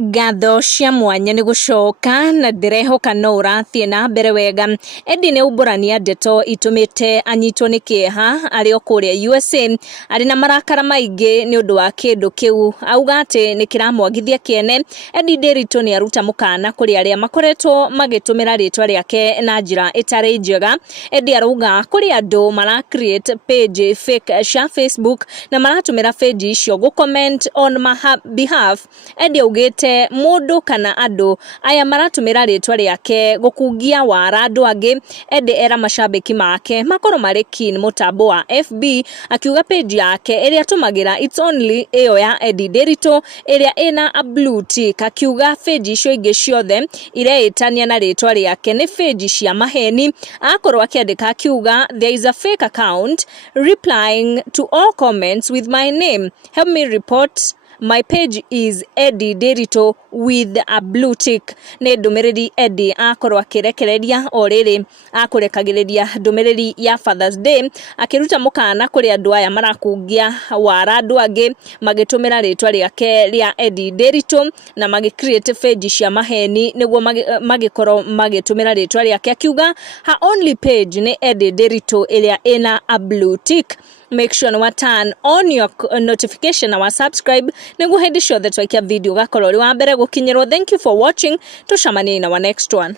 Ngatho cia mwanya ni gucoka na ndirehoka no urathie na mbere wega. Edday ni umbũrania ndeto itumite anyitwo ni Kîeha ari o kuria USA ari na marakara maingi ni undu wa kindu kiu. Auga ati ni kiramwagithia kiene. Nderitu ni aruta mukana kuri aria makoretwo magitumira ritwa riake na njira itari njega. Edday arauga kuri andu mara create page fake cia Facebook na maratumira page icio go comment on my behalf. Edday augite mundu kana andu aya maratumira ritwa riake gukungia wara andu angi. Edday era mashabiki make makoro mari keen mutambo wa FB, akiuga page yake iria tumagira it's only iyo ya Nderitu iria ina a blue tick. Akiuga page icio ingi ciothe ireitania na ritwa riake ni page cia maheni. Akorwo akiandika akiuga there is a fake account replying to all comments with my name. Help me report. My page is Nderitu with a blue tick. Ni ndumiriri Edday akorwo akirekereria o riri akurekagiriria ndumiriri ya Father's Day, akiruta mukana kuri andu aya marakungia wara andu angi magitumira ritwa riake ria Nderitu na create page cia maheni niguo magikorwo magitumira ritwa riake. Akiuga her only page ni Nderitu iria ina a blue tick. Make sure to turn on your notification na subscribe niguo hindi ciothe twaikia video gakorwo ri wa mbere gukinyirwo. Thank you for watching. Tucemanie in our next one.